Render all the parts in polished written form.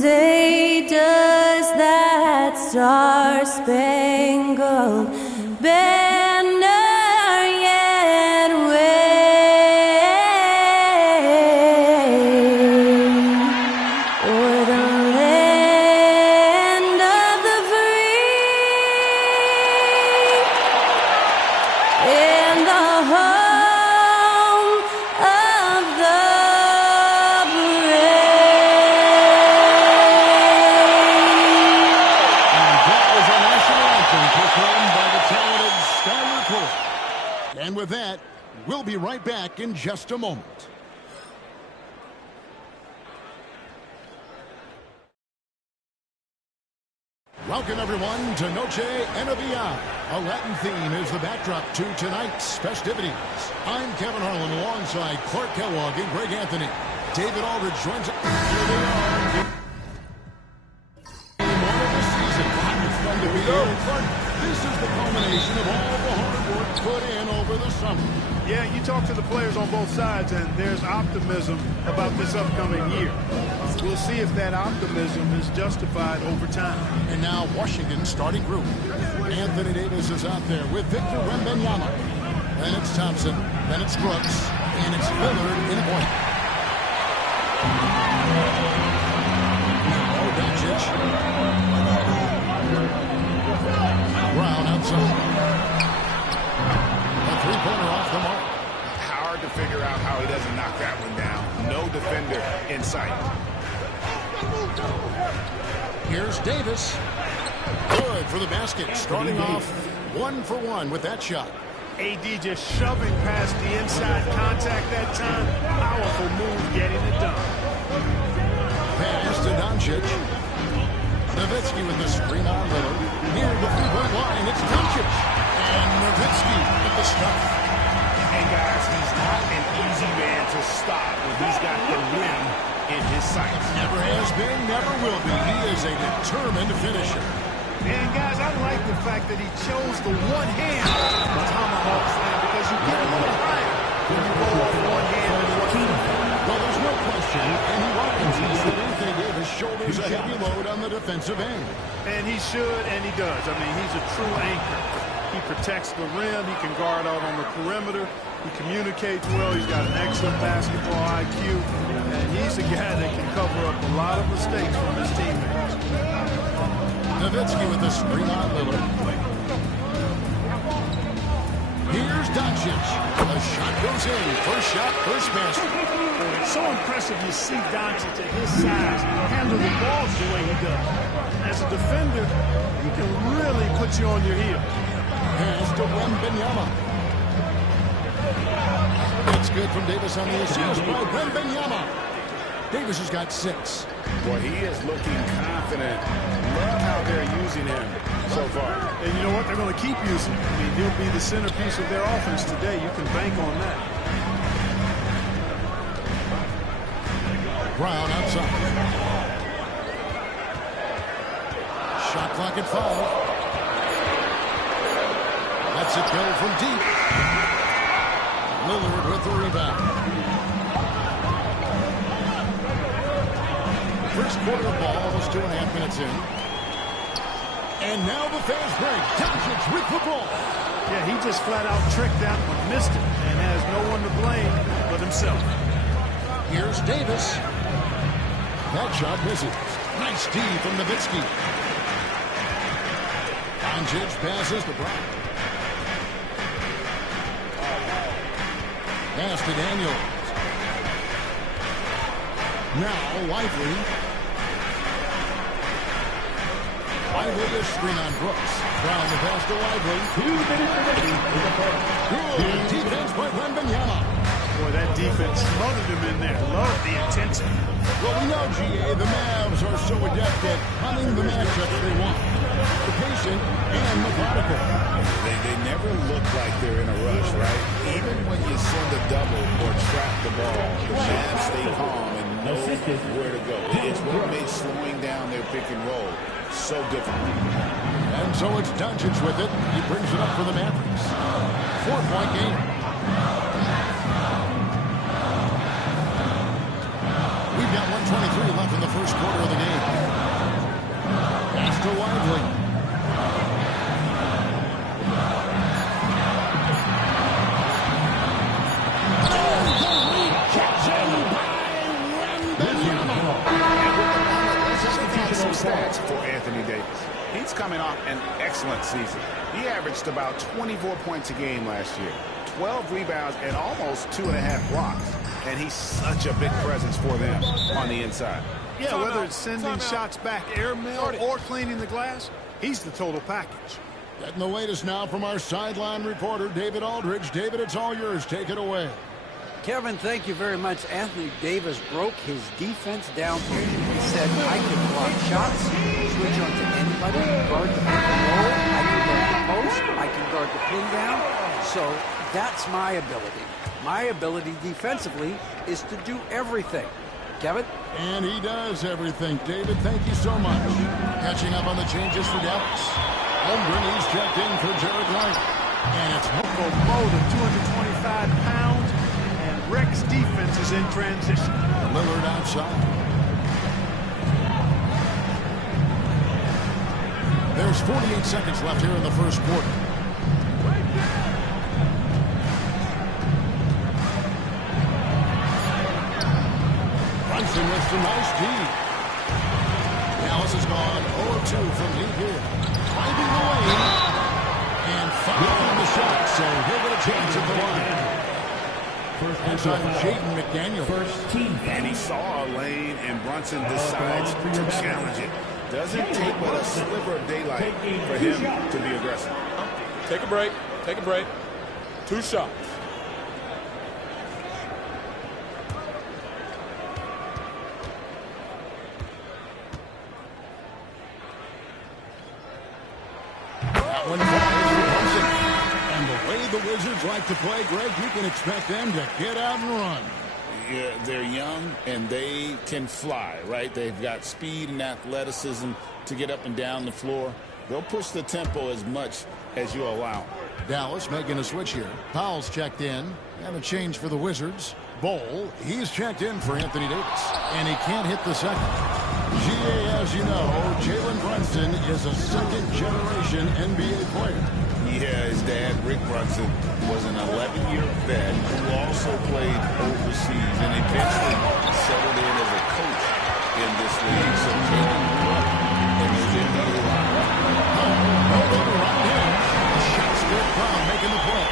say, does that star-spangled banner yet wave o'er the land of the free and the home of the And with that, we'll be right back in just a moment. Welcome, everyone, to Noche Enavia. A Latin theme is the backdrop to tonight's festivities. I'm Kevin Harlan alongside Clark Kellogg and Greg Anthony. David Aldridge joins us. Here they are. Game one of the season. It's fun to be here. Clark, this is the culmination of all the hard work put in over the summer. Yeah, you talk to the players on both sides, and there's optimism about this upcoming year. We'll see if that optimism is justified over time. And now Washington's starting group. Anthony Davis is out there with Victor Wembanyama. Then it's Thompson. Then it's Brooks. And it's Lillard in point. Now Doncic. Brown outside. A three-pointer off the mark. Hard to figure out how he doesn't knock that one down. No defender in sight. Here's Davis. Good for the basket. Starting off 1 for 1 with that shot. AD just shoving past the inside contact that time. Powerful move getting it done. Pass to Doncic. Nowitzki with the screen on Lillard. Near the three-point line, it's Doncic. And Nowitzki with the stuff. And guys, he's not an easy man to stop when he's got the rim in his sights. Never has been, never will be. He is a determined finisher. And guys, I like the fact that he chose the one-hand tomahawk slam because you get a little higher when you go off one hand and one foot. Well, there's no question, and he recognizes that Anthony Davis shoulders a heavy load on the defensive end. And he should, and he does. I mean, he's a true anchor. He protects the rim. He can guard out on the perimeter. He communicates well. He's got an excellent basketball IQ. And he's a guy that can cover up a lot of mistakes from his teammates. Nowitzki with the screen on Lillard. Here's Doncic. A shot goes in. First shot, first basket. It's so impressive you see Doncic at his size handle the balls the way he does. As a defender, he can really put you on your heel. Pass to Wembanyama. It's good from Davis on the assist by Wembanyama. Davis has got 6. Well, he is looking confident. Love how they're using him so far. And you know what? They're going to keep using him. I mean, he'll be the centerpiece of their offense today. You can bank on that. Brown outside. Shot clock at 5. Lets it go from deep. Lillard with the rebound. First quarter of ball, almost 2.5 minutes in. And now the fast break. Doncic with the ball. Yeah, he just flat out tricked that one, missed it, and has no one to blame but himself. Here's Davis. That shot misses. Nice D from Nowitzki. Doncic passes to Brown. Pass to Daniels. Now Lively. Lively is screen on Brooks. Brown the pass to Lively. 2 minutes remaining in the first. Good defense by Wembanyama. Boy, that defense smothered him in there. Love the intensity. Well, we know, GA, the Mavs are so adept at hunting the matchups they want. The patient and methodical. They never look like they're in a rush, right? Even when you send a double or trap the ball, the Mavs stay calm and know where to go. It's what makes slowing down their pick and roll so difficult. And so it's Doncic with it. He brings it up for the Mavericks. 4-point game. We've got 1:23 left in the first quarter of the game. stats for Anthony Davis. He's coming off an excellent season. He averaged about 24 points a game last year, 12 rebounds, and almost 2.5 blocks. And he's such a big presence for them on the inside. Yeah, whether it's sending shots back airmail or cleaning the glass, he's the total package. Getting the latest now from our sideline reporter, David Aldridge. David, it's all yours. Take it away. Kevin, thank you very much. Anthony Davis broke his defense down. He said, I can block shots, switch on to anybody, guard the pick and roll, I can guard the post, I can guard the pin down. So that's my ability. My ability defensively is to do everything. Kevin? And he does everything. David, thank you so much. Catching up on the changes for Dallas. Holmgren, he's checked in for Jared White. And it's a load of 225 pounds. Rick's defense is in transition. Lillard outside. There's 48 seconds left here in the first quarter. Brunson with some nice D. Dallas has gone 0-2 from deep here. Finding the lane. And foul on the shot, so he'll get a chance at the line. Inside Jaden McDaniel. And he saw a lane, and Brunson decides to challenge it. Doesn't take but a sliver of daylight for him to be aggressive. Take a break. Take a break. 2 shots. That one falls for Brunson. And the way the Wizards like to play, Greg, you can expect them to get out and run. Yeah, they're young, and they can fly, right? They've got speed and athleticism to get up and down the floor. They'll push the tempo as much as you allow. Dallas making a switch here. Powell's checked in. And a change for the Wizards. Bol, he's checked in for Anthony Davis. And he can't hit the second. GA, as you know, Jalen Brunson is a second-generation NBA player. Yeah, his dad, Rick Brunson, was an 11-year vet who also played overseas and eventually settled in as a coach in this league. So Jalen grew up in those NBA lineup. Around him. A shot still Brown making the play.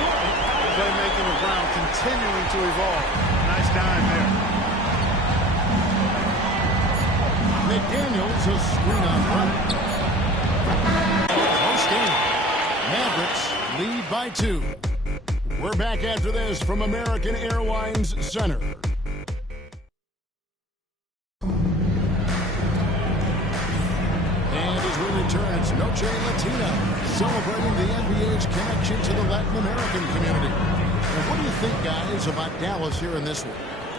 Playmaking of Brown continuing to evolve. Nice dime there. McDaniels a screen on Brown. First game. Mavericks lead by 2. We're back after this from American Airlines Center. And as we return, it's Noche Latina, celebrating the NBA's connection to the Latin American community. Now, what do you think, guys, about Dallas here in this one?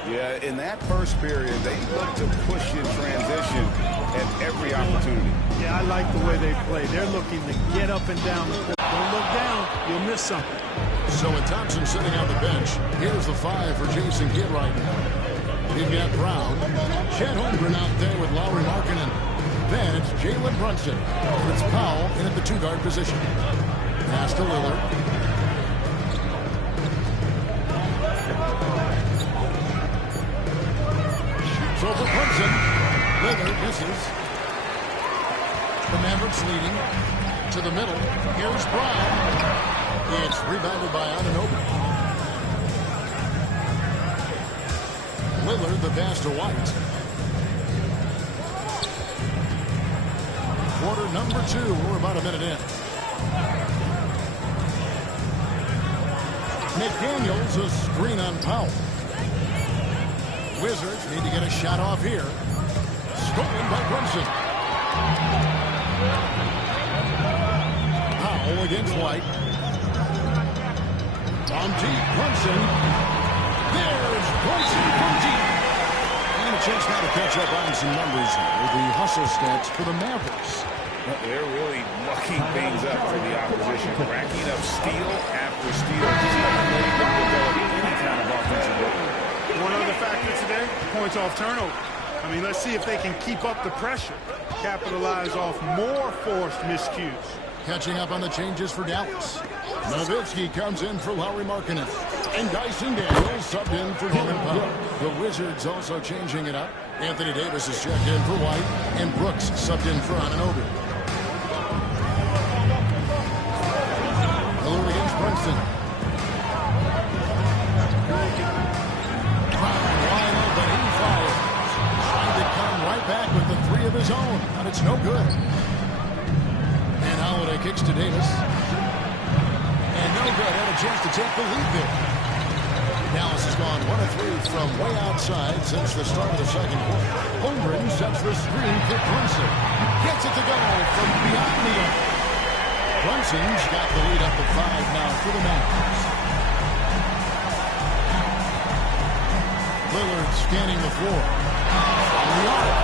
Yeah, in that first period, they look to push in transition at every opportunity. Yeah, I like the way they play. They're looking to get up and down the court. Don't look down. You'll miss something. So with Thompson sitting on the bench, here's the 5 for Jason Kidd right now. We've got Brown. Chet Holmgren out there with Lauri Markkanen. Then it's Jalen Brunson. It's Powell in at the 2-guard position. Pass to Lillard. So for Brunson, Lillard misses. The Mavericks leading to the middle. Here's Brown. It's rebounded by Anunoby. Lillard, the pass to White. Quarter number 2. We're about a minute in. McDaniels a screen on Powell. Wizards need to get a shot off here. Stolen by Brunson. Powell against White. On deep, Brunson. There's Brunson from deep. And a chance now to catch up on some numbers with the hustle stats for the Mavericks. They're really mucking things up for the opposition, racking up steal after steal, just not letting them develop any kind of offensive ability. One other factor today, points off turnover. I mean, let's see if they can keep up the pressure, capitalize off more forced miscues. Catching up on the changes for Dallas. Nowitzki comes in for Lauri Markkanen. And Dyson Daniels subbed in for Norman Powell. The Wizards also changing it up. Anthony Davis is checked in for White, and Brooks subbed in for Anunoby. Lillard against Brunson. Brown wide open, he fires. Trying to come right back with the three of his own, but it's no good. And Holiday kicks to Davis. And no good. Had a chance to take the lead there. Dallas has gone 1 of 3 from way outside since the start of the second quarter. Holmgren sets the screen for Brunson. Gets it to go from beyond the arc. Brunson's got the lead up to 5 now for the Mavericks. Lillard scanning the floor. On the arc.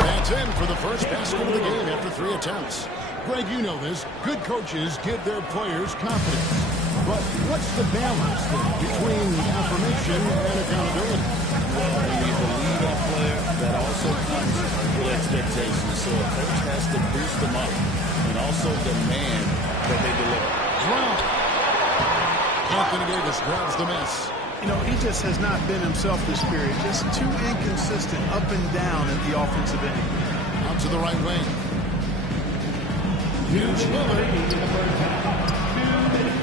That's in for the first basket of the game after 3 attempts. Greg, you know this. Good coaches give their players confidence. But what's the balance then between affirmation and accountability? Well, when you believe that player, that also comes with expectations. So a coach has to boost them up and also demand that they deliver. Wow. Anthony Davis grabs the miss. You know, he just has not been himself this period. Just too inconsistent up and down at the offensive end. Out to the right wing. Here's Lillard.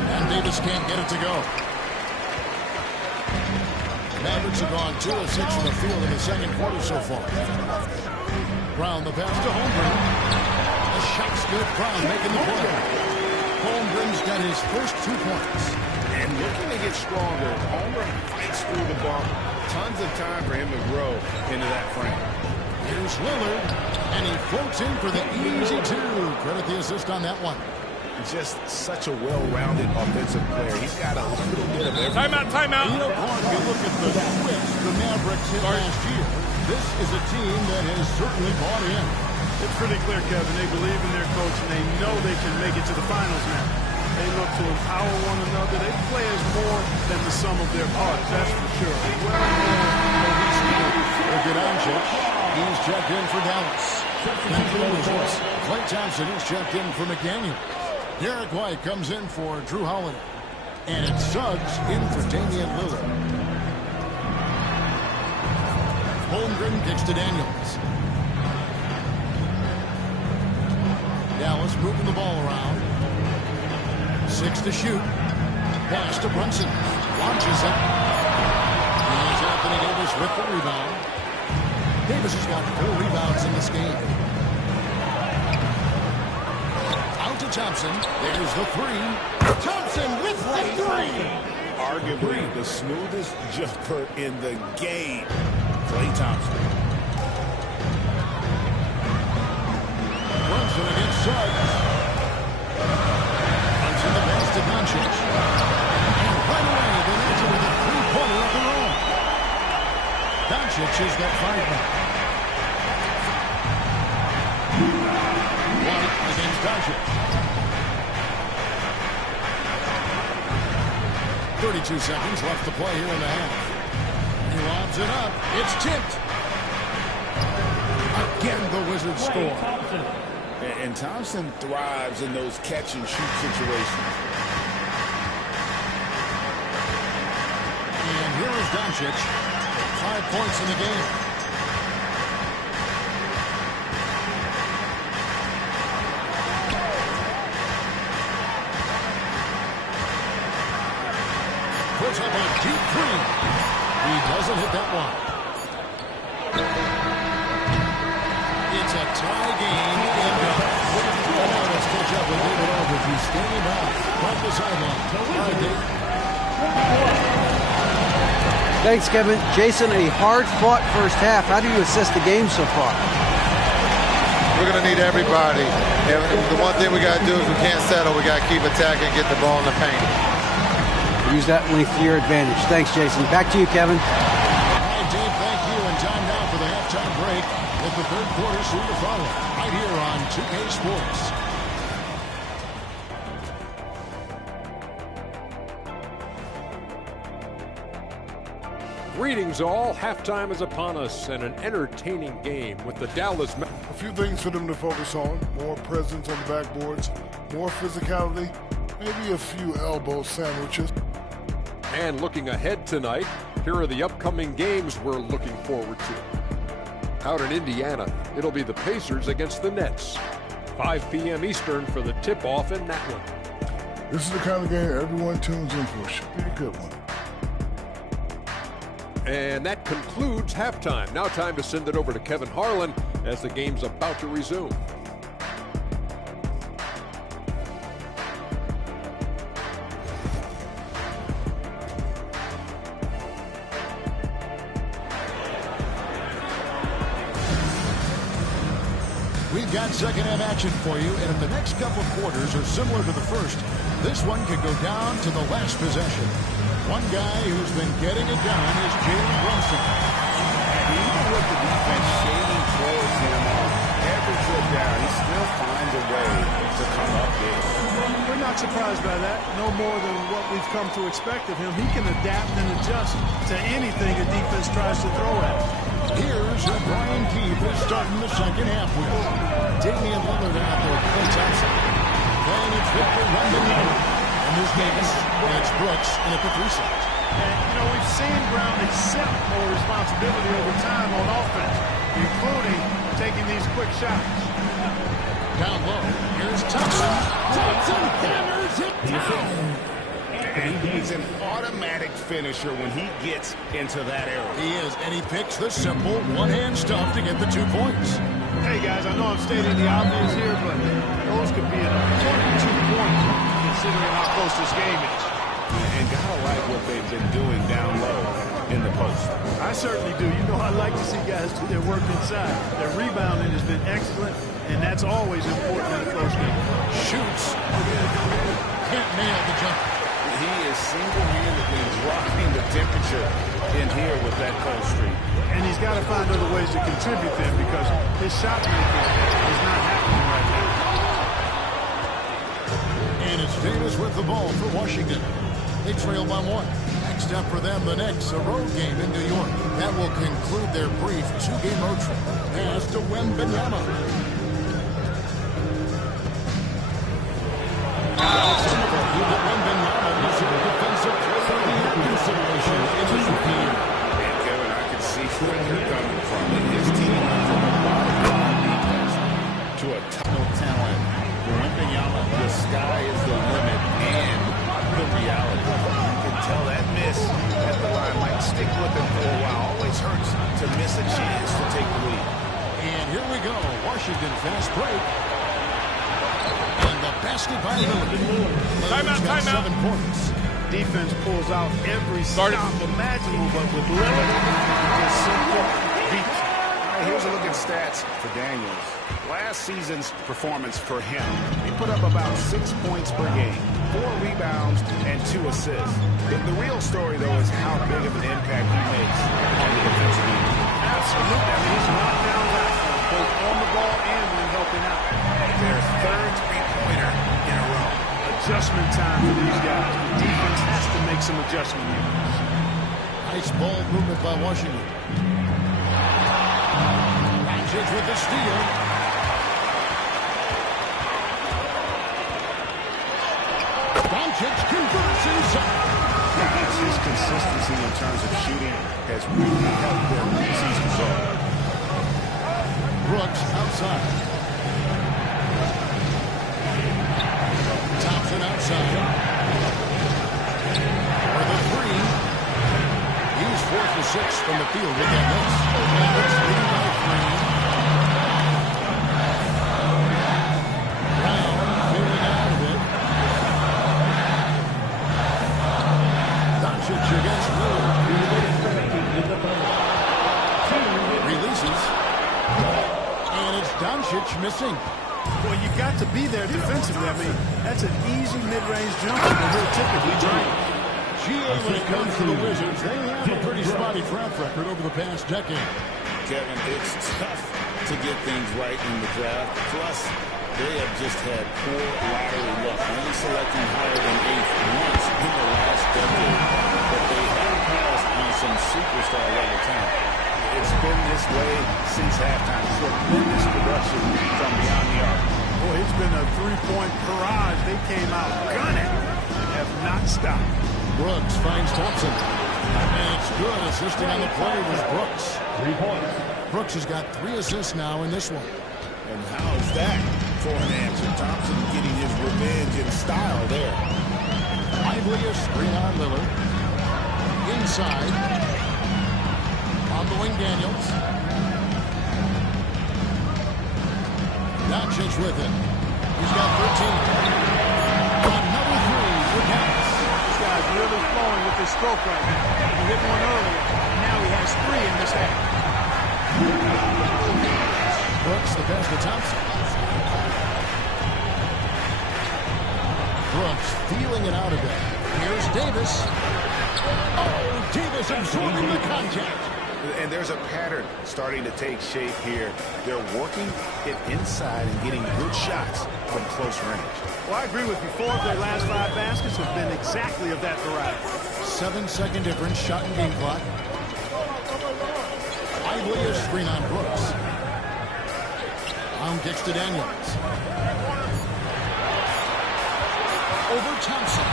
And Davis can't get it to go. Mavericks have gone 2 of 6 from the field in the second quarter so far. Brown the pass to Holmgren. The shot's good. Brown making the play. Holmgren's got his first 2 points. And looking to get stronger, Holmgren fights through the bump. Tons of time for him to grow into that frame. Here's Lillard, and he floats in for the easy 2. Credit the assist on that one. Just such a well-rounded offensive player. He's got a little bit of everything. Timeout, timeout. You know, Clark, you look at the twist the Mavericks hit last year. This is a team that has certainly bought in. It's pretty clear, Kevin. They believe in their coach, and they know they can make it to the finals now. They look to empower one another. They play as more than the sum of their parts, that's for sure. Doncic, he's checked in for Dallas. And for the Wizards, Klay Thompson is checked in for McDaniel. Derek White comes in for Drew Holiday. And it's Suggs in for Damian Lillard. Holmgren kicks to Daniels. Dallas moving the ball around. 6 to shoot. Pass to Brunson. Launches it. Here's Anthony Davis with the rebound. Davis has got 4 rebounds in this game. Out to Thompson. There's the 3. Thompson with the 3. Arguably the smoothest jumper in the game. Klay Thompson. Brunson against Suggs. Brunson the pass to Doncic. And right away, they answer with a 3-pointer of their own. Doncic has got 5 now. White against Doncic. 32 seconds left to play here in the half. He lobs it up. It's tipped. Again, the Wizards score. And Thompson thrives in those catch-and-shoot situations. And here is Doncic. 5 points in the game. Puts up a deep 3. He doesn't hit that one. It's a tie game in double. Now let's catch up with David Aldridge, who's standing by from the sideline. All right, Dave. Thanks, Kevin. Jason, a hard-fought first half. How do you assess the game so far? We're going to need everybody. And the one thing we got to do is we can't settle. We got to keep attacking, get the ball in the paint. Use that length to your advantage. Thanks, Jason. Back to you, Kevin. All right, Dave, thank you. And time now for the halftime break with the third quarter soon to follow right here on 2K Sports. Greetings all. Halftime is upon us and an entertaining game with the Dallas A few things for them to focus on. More presence on the backboards, more physicality, maybe a few elbow sandwiches. And looking ahead tonight, here are the upcoming games we're looking forward to. Out in Indiana, it'll be the Pacers against the Nets. 5 p.m. Eastern for the tip-off in that one. This is the kind of game everyone tunes in for. Should be a good one. And that concludes halftime. Now time to send it over to Kevin Harlan as the game's about to resume. We've got second half action for you, and if the next couple quarters are similar to the first, this one could go down to the last possession. One guy who's been getting it done is Jalen Brunson. And even with the defense shading towards him on every trip down, he still finds a way to come up big. We're not surprised by that. No more than what we've come to expect of him. He can adapt and adjust to anything a defense tries to throw at him. Here's who Brian Keith is starting the second half with. Damian Lillard out there, Klay Thompson. Then it's Victor Wembanyama. And there's Davis, and it's Brooks, and at the 3 side. And, you know, we've seen Brown accept more responsibility over time on offense, including taking these quick shots. Down low, here's Thompson. Thompson hammers it down. And he's an automatic finisher when he gets into that area. He is, and he picks the simple one-hand stuff to get the 2 points. Hey, guys, I know I'm stating the obvious here, but those could be an important 2 points considering how close this game is. And gotta like what they've been doing down low in the post. I certainly do. You know, I like to see guys do their work inside. Their rebounding has been excellent, and that's always important in a close game. Shoots. Can't nail the jumper. He is single-handedly dropping the temperature in here with that cold streak. And he's got to find other ways to contribute then because his shot making is not happening right now. And it's Davis with the ball for Washington. They trail by 1. Next up for them, the Knicks, a road game in New York. That will conclude their brief 2-game road trip. Pass to Wembanyama. Where they're coming from, and his team from a bottom defense to a top talent. Wembanyama, the sky is the limit, and the reality. You can tell that miss at the line might stick with him for a while. Always hurts to miss a chance to take the lead. And here we go, Washington fast break. And the basket by Lillard. Timeout. 7 points. Defense pulls out every stop imaginable, but with Lillard, it's simple beat. All right, here's a look at stats for Daniels. Last season's performance for him, he put up about 6 points per game, 4 rebounds, and 2 assists. The real story, though, is how big of an impact he makes on the defensive end. Absolutely. I mean, he's knocked down guys both on the ball and when helping out. Their third three-pointer in a row. Adjustment time for these guys. The defense has to make some adjustment here. Nice ball movement by Washington. Doncic with the steal. Doncic converts inside. His consistency in terms of shooting has really helped them this season. Brooks outside. Thompson outside. For the 3. He's 4 for 6 from the field with that miss. Nuggets leading by 3. Brown feeling out of it. Doncic against Lillard. Releases. And it's Doncic missing. Well, you've got to be there defensively. I mean, that's an easy mid-range jumper that he'll typically drain. GA, when it comes to the Wizards, they have a pretty spotty track record over the past decade. Kevin, it's tough to get things right in the draft. Plus, they have just had poor lottery luck, only selecting higher than 8th once in the last decade. But they have passed on some superstar-level talent. It's been this way since halftime. Tremendous production from beyond the arc. Boy, it's been a three-point barrage. They came out gunning and have not stopped. Brooks finds Thompson. And it's good. Assisting on the play was Brooks. 3 points. Brooks has got 3 assists now in this one. And how's that for an answer? Thompson getting his revenge in style there. Lively a screen on Lillard. Inside. On the wing, Daniels. Doncic with it. He's got 13. Another 3 for Dallas. This guy's really flowing with his stroke right now. He hit one earlier, and now he has 3 in this half. Brooks the pass to Thompson. Brooks feeling it out a bit. Here's Davis. Oh, Davis absorbing the contact. And there's a pattern starting to take shape here. They're working it inside and getting good shots from close range. Well, I agree with you. 4 of their last 5 baskets have been exactly of that variety. 7-second difference, shot and game clock. Lively a screen on Brooks. On kicks to Daniels. Over Thompson.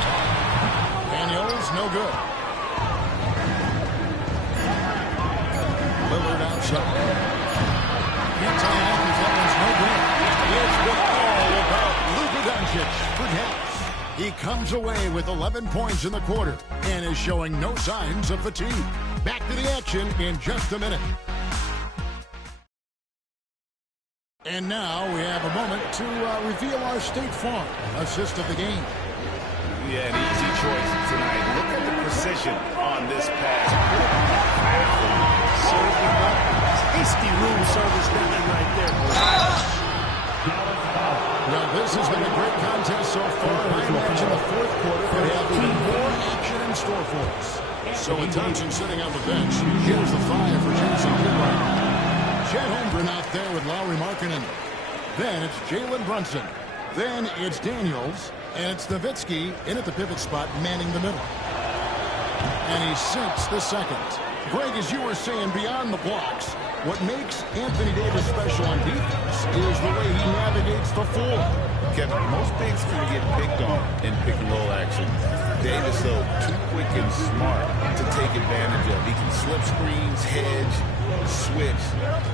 Daniels, no good. Lillard outside. Can't tell you nothing, that one's no good. It's been all about Luka Doncic for Dallas. He comes away with 11 points in the quarter and is showing no signs of fatigue. Back to the action in just a minute. And now we have a moment to reveal our State Farm assist of the game. Yeah, an easy choice tonight. Look at the precision on this pass. Serving up. Tasty room service down right there. Well, this has been a great contest so far. I imagine the fourth quarter could have even more action in store for us. So with Thompson sitting on the bench, here's the 5 for Jason Kidd. Chet Holmgren out there with Lauri Markkanen. Then it's Jalen Brunson. Then it's Daniels. And it's Nowitzki in at the pivot spot, manning the middle. And he sinks the second. Greg, as you were saying, beyond the blocks, what makes Anthony Davis special on defense is the way he navigates the floor. Kevin, most bigs can get picked on in pick-and-roll action. Davis, though, too quick and smart to take advantage of. He can slip screens, hedge, switch,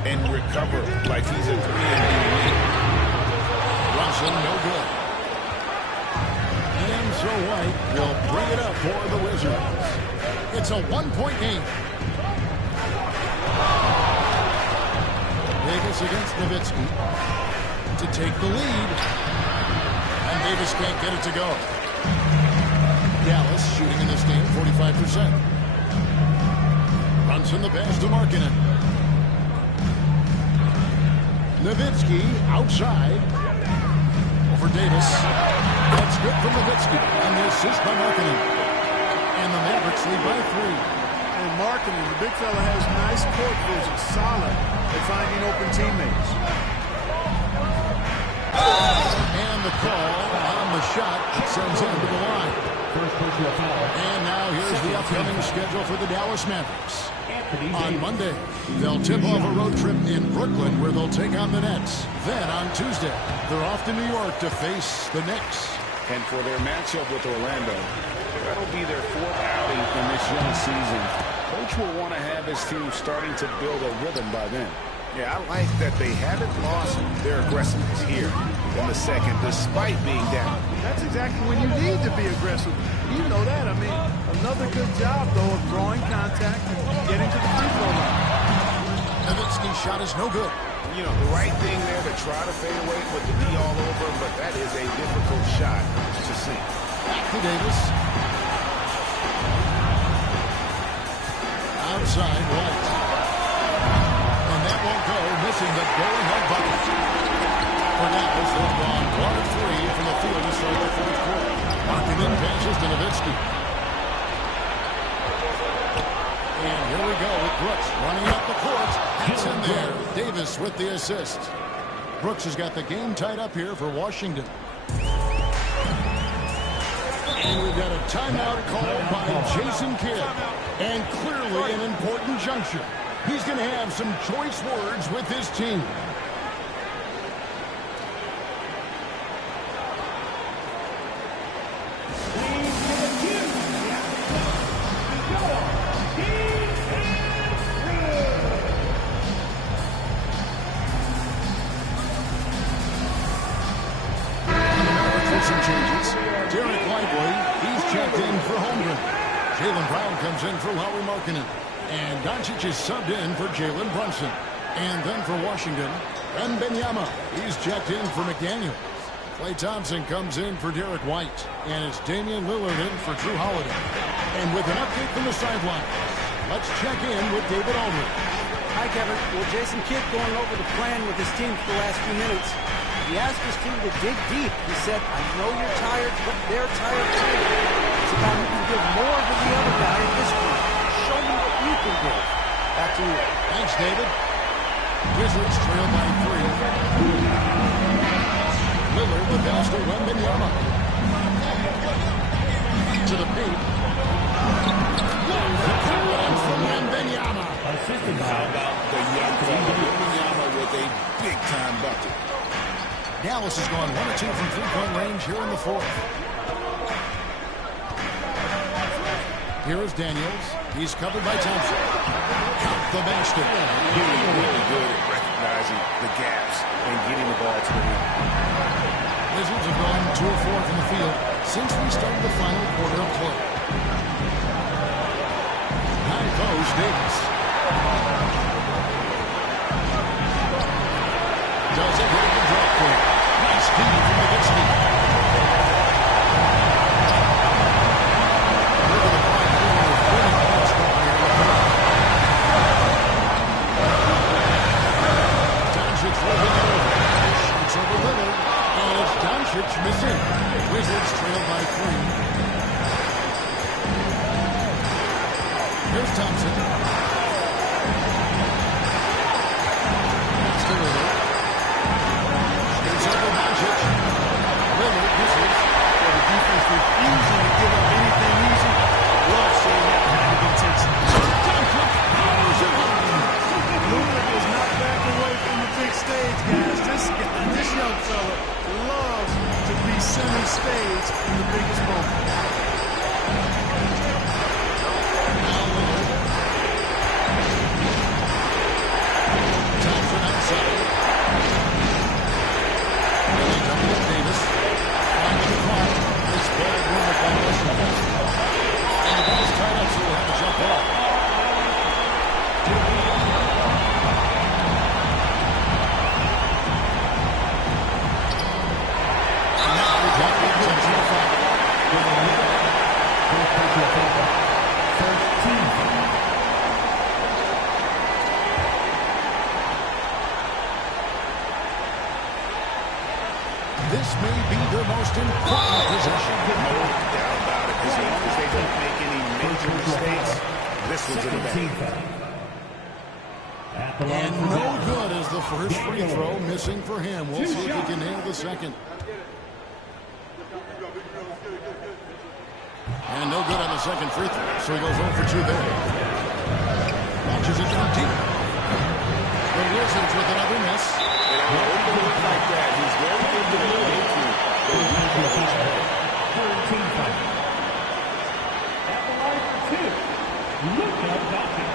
and recover like he's a 3-and-D wing. Brunson, no good. And so White will bring it up for the Wizards. It's a 1-point game. Davis against Nowitzki to take the lead. And Davis can't get it to go. Dallas shooting in this game 45%. Brunson the pass to Markkanen. Nowitzki outside. Over Davis. That's good from Nowitzki. And the assist by Markkanen. And the Mavericks lead by 3. And Markkanen, the big fella, has nice court vision. Solid at finding open teammates. And the call on the shot that sends him to the line. And now here's the upcoming schedule for the Dallas Mavericks. On Monday, they'll tip off a road trip in Brooklyn where they'll take on the Nets. Then on Tuesday, they're off to New York to face the Knicks. And for their matchup with Orlando, that'll be their 4th outing in this young season. Coach will want to have his team starting to build a rhythm by then. Yeah, I like that they haven't lost their aggressiveness here in the second, despite being down. That's exactly when you need to be aggressive. You know that. I mean, another good job, though, of drawing contact and getting to the free throw line. Nowitzki's shot is no good. You know, the right thing there to try to fade away with the D all over, but that is a difficult shot to see. Back to Davis. Outside, White. And that won't go, missing the go-ahead bucket. For Dallas, they've gone 1 of 3 from the field to start the fourth quarter. Markkanen passes to Nowitzki. And here we go with Brooks running up the court. That's in there. Davis with the assist. Brooks has got the game tied up here for Washington. And we've got a timeout called by Jason Kidd. And clearly an important juncture. He's going to have some choice words with his team. checked in for Holmgren. Jaylen Brown comes in for Lauri Markkanen. And Doncic is subbed in for Jalen Brunson. And then for Washington, Wembanyama. He's checked in for McDaniel. Klay Thompson comes in for Derek White. And it's Damian Lillard in for Drew Holiday. And with an update from the sideline, let's check in with David Aldridge. Hi, Kevin. Well, Jason Kidd going over the plan with his team for the last few minutes. He asked his team to dig deep. He said, I know you're tired, but they're tired too. It's about who can give more than the other guy at this point. Show me what you can give. Back to you. Thanks, David. Wizards trail by 3. Lillard with pass to Wembanyama. To the paint. From Wembanyama. How about the young fella? Wembanyama with a big-time bucket. Dallas has gone 1 of 2 from three-point range here in the fourth. Here is Daniels. He's covered by Thompson. Count the basket. Really good at recognizing the gaps and getting the ball to the rim. Wizards have gone 2 of 4 from the field since we started the final quarter of play. High post, Davis. Does it hit the drop kick? Nice feed from Nowitzki. Look at the clock here with 30 minutes left here in the fourth. Doncic flipping it over. Shoots over Lillard. And it's Doncic missing. Wizards trail by 3. Here's Thompson. Pass to Lillard. Shoots over Doncic. Lillard misses. For the defense refusing to give up anything easy. Love seeing that kind of intensity. Doncic powers it home. Lillard is not backing away from the big stage, guys. This young fella loves to be center stage in the biggest moment. Thompson outside. Really double up Davis. 5 on the clock. It's bad rumor violation. And the ball's tied up, so we'll have to jump ball. And now we got the intentional foul. This may be their most important possession. No doubt about it. As long as they don't make any major mistakes, this one's in the bag. And no good as the first free throw missing for him. We'll see if he can nail the second. And no good on the second free throw, so he goes 0 for 2 there. Launches it down deep. The Wizards with another miss. And on an open look like that, he's very good to go into the defense. At the line for 2, Luka Doncic.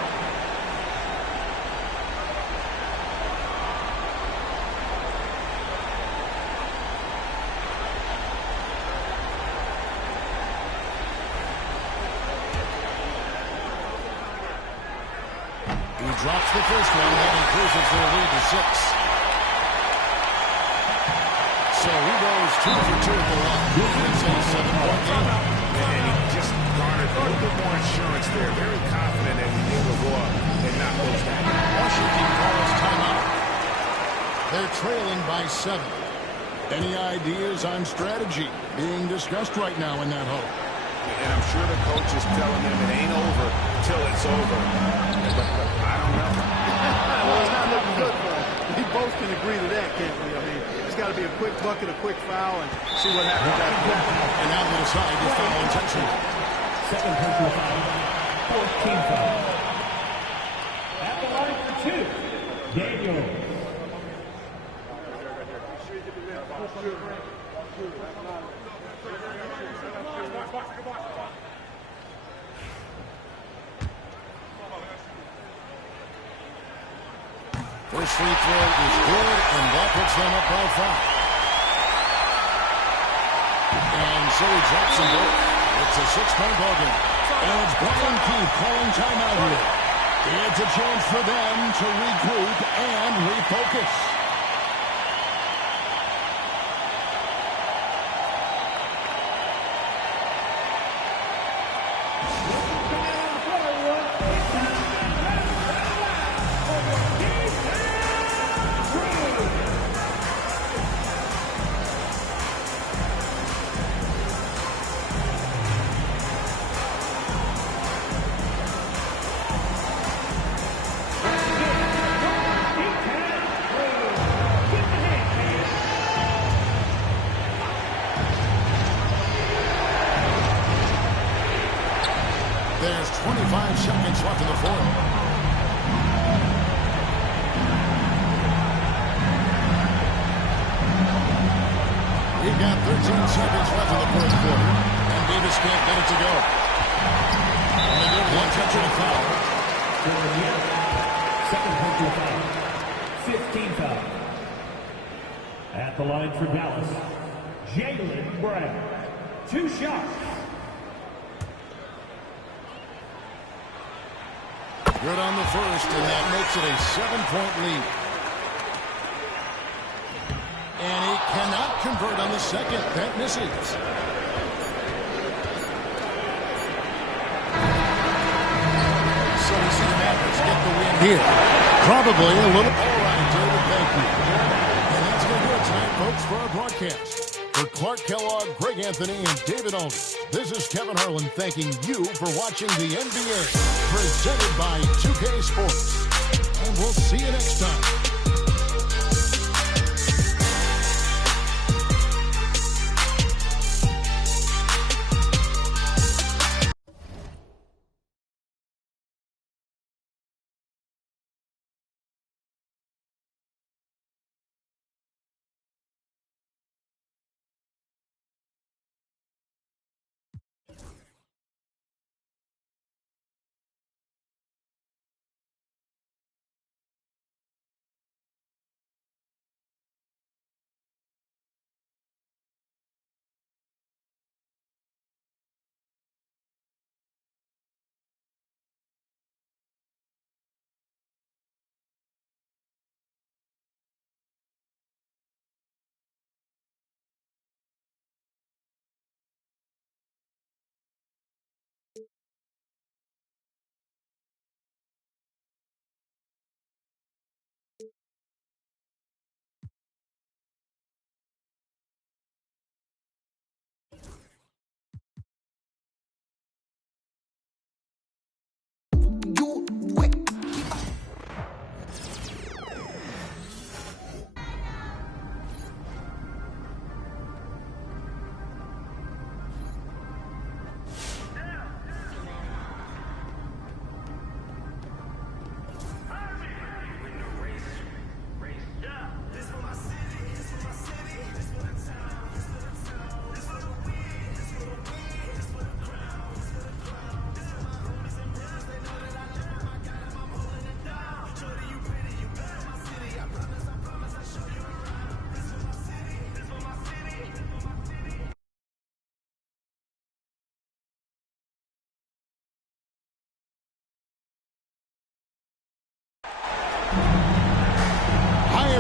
He drops the first one. That increases their lead to 6. So he goes 2 for 2 at the line. It's a 7-point game. And he just garnered a little bit more insurance there. Very confident that he's able to go up and knock those down. Washington calls timeout. They're trailing by 7. Any ideas on strategy being discussed right now in that hole? And I'm sure the coach is telling them it ain't over till it's over. But I don't know. Well, it's not looking good for him. We both can agree to that, can't we? I mean, it's got to be a quick bucket, a quick foul, and see what happens after that. And now they decide to foul intentional. Second personal foul, 4th team foul. At the line for 2, Daniels. First free throw is good, and that puts them up by 5. And so he drops them both. It's It's a 6-point ballgame. And it's Brian Keith calling timeout here. It's a chance for them to regroup and refocus. There's 25 seconds left in the fourth. We've got 13 seconds left in the fourth quarter. And Davis can't get it to go. And they give one touch and a foul. Second personal foul. 15 foul. At the line for Dallas, Jaylen Brown. 2 shots. Good on the first, and that makes it a 7-point lead. And he cannot convert on the second. That misses. So we see the Mavericks get the win here. Probably a little. All right, David, thank you. And that's going to do it tonight, folks, for our broadcast. For Clark Kellogg, Greg Anthony, and David Aldridge, this is Kevin Harlan thanking you for watching the NBA, presented by 2K Sports. And we'll see you next time.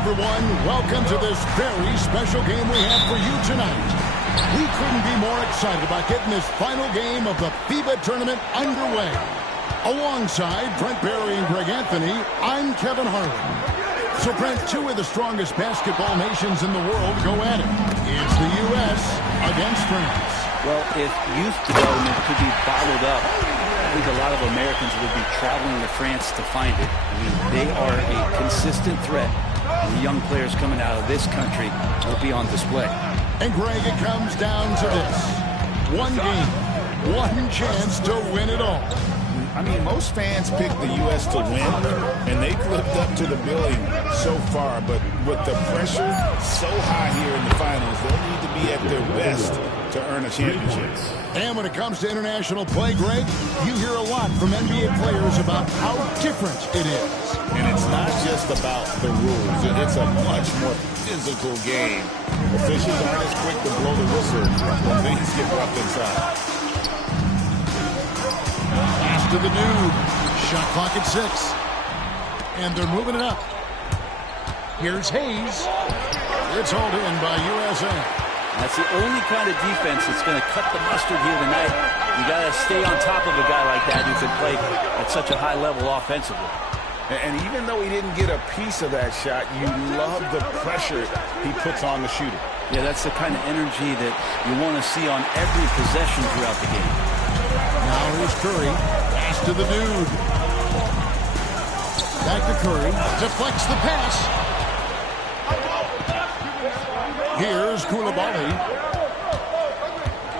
Everyone, welcome to this very special game we have for you tonight. We couldn't be more excited about getting this final game of the FIBA tournament underway. Alongside Brent Barry and Greg Anthony, I'm Kevin Harlan. So Brent, two of the strongest basketball nations in the world go at it. It's the U.S. against France. Well, if youth development could be bottled up, I think a lot of Americans would be traveling to France to find it. I mean, they are a consistent threat. The young players coming out of this country will be on display. And Greg, it comes down to this. One game, one chance to win it all. I mean, most fans pick the U.S. to win, and they've lived up to the billing so far. But with the pressure so high here in the finals, they'll need to be at their best to earn a championship. And when it comes to international play, Greg, you hear a lot from NBA players about how different it is. And it's not just about the rules. It's a much more physical game. Officials aren't as quick to blow the whistle when things get rough inside. to the dude. Shot clock at 6. And they're moving it up. Here's Hayes. It's hauled in by USA. That's the only kind of defense that's going to cut the mustard here tonight. You got to stay on top of a guy like that who can play at such a high level offensively. And even though he didn't get a piece of that shot, you love the pressure he puts on the shooter. Yeah, that's the kind of energy that you want to see on every possession throughout the game. Now here's Curry. Pass to the dude. Back to Curry. Deflects the pass. Here's Koulibaly.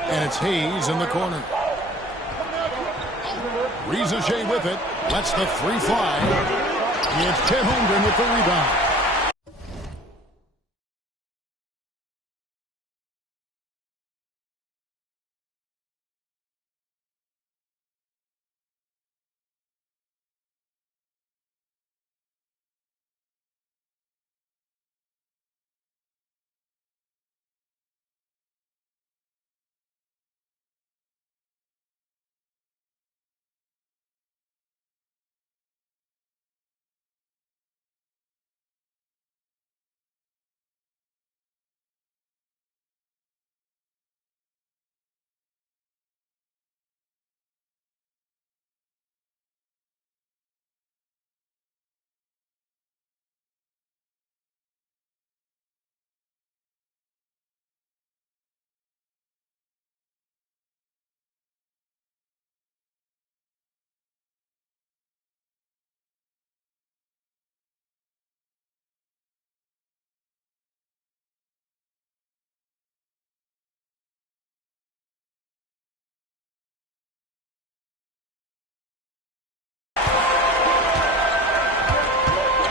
And it's Hayes in the corner. Reza with it. Lets the three fly. It's Ted Holmgren with the rebound.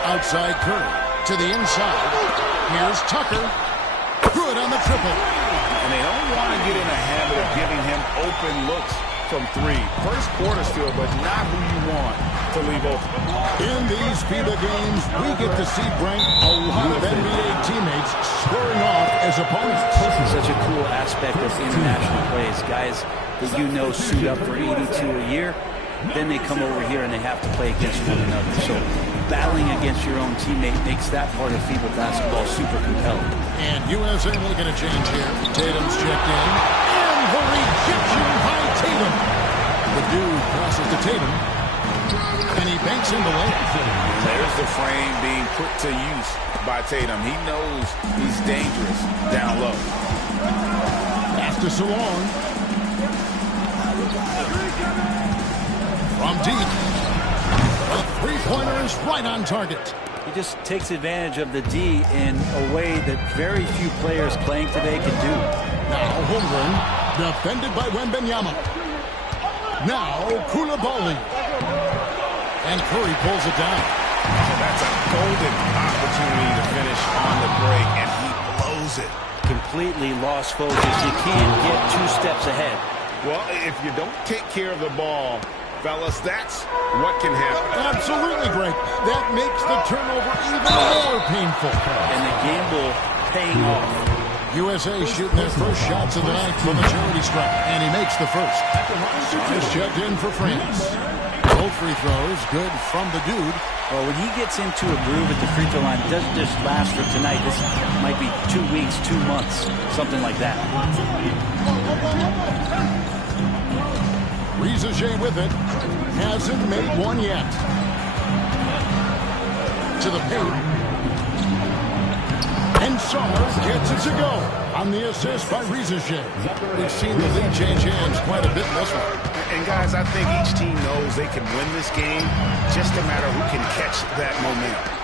Outside Curry to the inside. Here's Tucker. Good on the triple. And they don't want to get in a habit of giving him open looks from three. First quarter still, but not who you want to leave open. In these FIBA games, we get to see Brent a lot of NBA teammates squaring off as opponents. Such a cool aspect of international plays. Guys that you know suit up for 82 a year. Then they come over here and they have to play against one another. So battling against your own teammate makes that part of FIBA basketball super compelling. And USA looking to change here. Tatum's checked in. And the rejection by Tatum. The dude passes to Tatum. And he banks in the layup. There's the frame being put to use by Tatum. He knows he's dangerous down low. Pass to Salon. From deep. A three-pointer is right on target. He just takes advantage of the D in a way that very few players playing today can do. Now Holmgren, defended by Wembanyama. Now Koulibaly. And Curry pulls it down. That's a golden opportunity to finish on the break, and he blows it. Completely lost focus. You can't get 2 steps ahead. Well, if you don't take care of the ball, fellas, that's what can happen. Absolutely, Greg. That makes the turnover even more painful. And the gamble paying off. USA shooting their first shots of the night from a charity strike. And he makes the first. Just checked in for France. Both free throws, good from the dude. Well, when he gets into a groove at the free throw line, it doesn't just last for tonight. This might be 2 weeks, 2 months, something like that. Reza with it. Hasn't made one yet. To the paint. And Sommer gets it to go on the assist by Reza. We've seen the lead change hands quite a bit in this one. And guys, I think each team knows they can win this game, just a matter who can catch that momentum.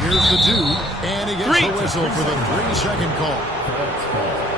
Here's the dude, and he gets the whistle for the 3-second call.